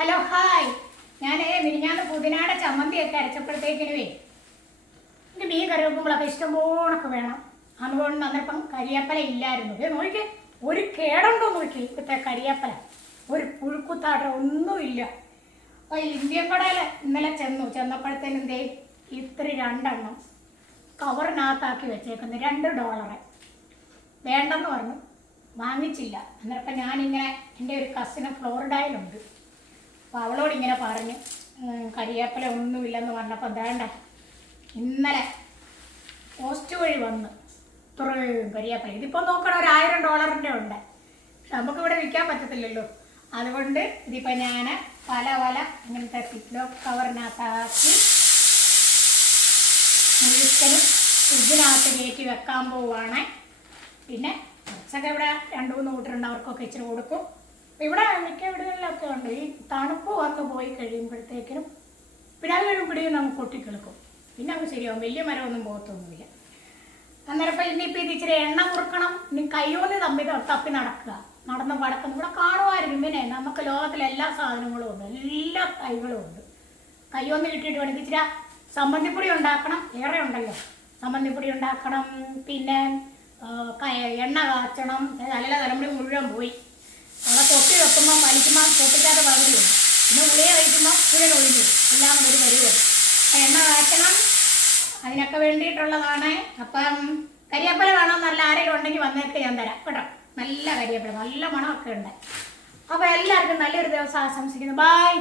Hello hi. ഞാൻ മിനിഞ്ഞാന്ന് പുതിനാടെ ചമ്മന്തിയൊക്കെ അരച്ചപ്പോഴത്തേക്കിനുവേ എനിക്ക് മീൻ കറി വെക്കുമ്പോഴൊക്കെ ഇഷ്ടംപോണൊക്കെ വേണം. അതുകൊണ്ട് അന്നേരം കരിയേപ്പല ഇല്ലായിരുന്നു. നോക്കി ഒരു കേടുണ്ടോ നോക്കി ഇപ്പോഴത്തെ കരിയേപ്പല, ഒരു പുഴുക്കുത്താട്ട ഒന്നുമില്ല. അപ്പോൾ ഇന്ത്യൻ കടയിൽ ഇന്നലെ ചെന്നപ്പോഴത്തേനും ദേ ഇത്തിരി 2 എണ്ണം കവറിനകത്താക്കി വെച്ചേക്കുന്നത് $2 വേണ്ടെന്ന് പറഞ്ഞു, വാങ്ങിച്ചില്ല. അന്നേരം ഞാനിങ്ങനെ എൻ്റെ ഒരു കസിന് ഫ്ലോറിഡയിലുണ്ട്, അപ്പോൾ അവളോടിങ്ങനെ പറഞ്ഞ് കരിയേപ്പല ഒന്നുമില്ലെന്ന് പറഞ്ഞപ്പോൾ വേണ്ട, ഇന്നലെ പോസ്റ്റ് വഴി വന്ന് ഇത്രയും കരിയേപ്പല. ഇതിപ്പോൾ നോക്കണം $1000 ഉണ്ട്, പക്ഷെ നമുക്കിവിടെ വിൽക്കാൻ പറ്റത്തില്ലല്ലോ. അതുകൊണ്ട് ഇതിപ്പോൾ ഞാൻ പല ഇങ്ങനത്തെ സിപ്ലോ കവറിനകത്താക്കി ഒരിക്കലും ഫ്രിഡ്ജിനകത്ത് കയറ്റി വെക്കാൻ പോവുകയാണ്. പിന്നെ കുറച്ചൊക്കെ ഇവിടെ 2-3 കൂട്ടരുണ്ട്, അവർക്കൊക്കെ ഇച്ചിരി കൊടുക്കും. ഇവിടെ മിക്ക വീടുകളിലൊക്കെ ഉണ്ട്. ഈ തണുപ്പ് വന്ന് പോയി കഴിയുമ്പോഴത്തേക്കിനും പിന്നെ അതൊരു പിടിയും നമുക്ക് പൊട്ടിക്കിളക്കും, പിന്നെ അങ്ങ് ശരിയാവും. വലിയ മരമൊന്നും പോകത്തൊന്നുമില്ല. അന്നേരം ഇനിയിപ്പോൾ ഇത് ഇച്ചിരി എണ്ണ മുറുക്കണം. ഇനി കയ്യോന്ന് തപ്പി നടന്ന് പടക്കുന്നു. ഇവിടെ കാണുമായിരുന്നു. പിന്നെ നമുക്ക് ലോകത്തിലെ എല്ലാ സാധനങ്ങളും ഉണ്ട്, എല്ലാ തൈകളും ഉണ്ട്. കയ്യോന്ന് കിട്ടിയിട്ട് വേണം. ഇച്ചിരി സമ്മന്തിപ്പൊടി ഉണ്ടാക്കണം, ഏറെ ഉണ്ടല്ലോ. സമ്മന്തിപ്പൊടി ഉണ്ടാക്കണം, പിന്നെ എണ്ണ കാച്ചണം. തലമുടി മുഴുവൻ പോയി. അവിടെ പൊട്ടി വെക്കുമ്പം വലിക്കുമ്പോൾ പൊട്ടിക്കാത്ത പകുതിയുണ്ട്, പിന്നെ ഉള്ളിയെ കഴിക്കുമ്പോൾ മുഴുവൻ ഒഴിഞ്ഞു, എല്ലാം ഒരു പരിവരും. എണ്ണ കാച്ചണം, അതിനൊക്കെ വേണ്ടിയിട്ടുള്ളതാണ്. അപ്പം കരിയേപ്പല വേണമെന്നല്ല, ആരെങ്കിലും ഉണ്ടെങ്കിൽ വന്നേക്ക് ഞാൻ തരാം കേട്ടോ. നല്ല കരിയേപ്പല, നല്ല മണമൊക്കെ ഉണ്ട്. അപ്പോൾ എല്ലാവർക്കും നല്ലൊരു ദിവസം ആശംസിക്കുന്നു. ബായ്.